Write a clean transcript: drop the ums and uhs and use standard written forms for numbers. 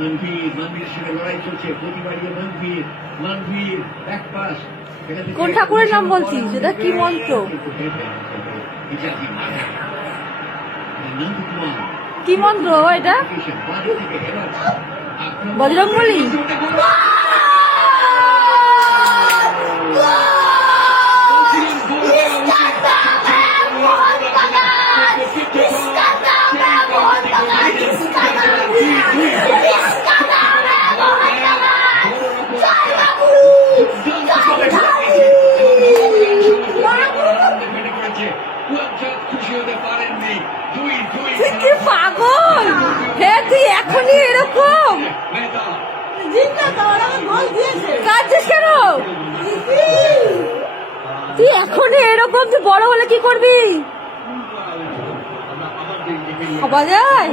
মন্দিরের সঙ্গে লড়াই চলছে, প্রতিবারই মন্দির এক পাশ। কোন ঠাকুরের নাম বলছিস? এটা কি মন্ত্র? কি মন্ত্র এটা? বজরংবলী? তুই পাগল? হ্যাঁ, তুই এখনই এরকম কাঁদছিস কেন? তুই এখনই এরকম, তুই বড় হলে কি করবি? ভাবা যায়?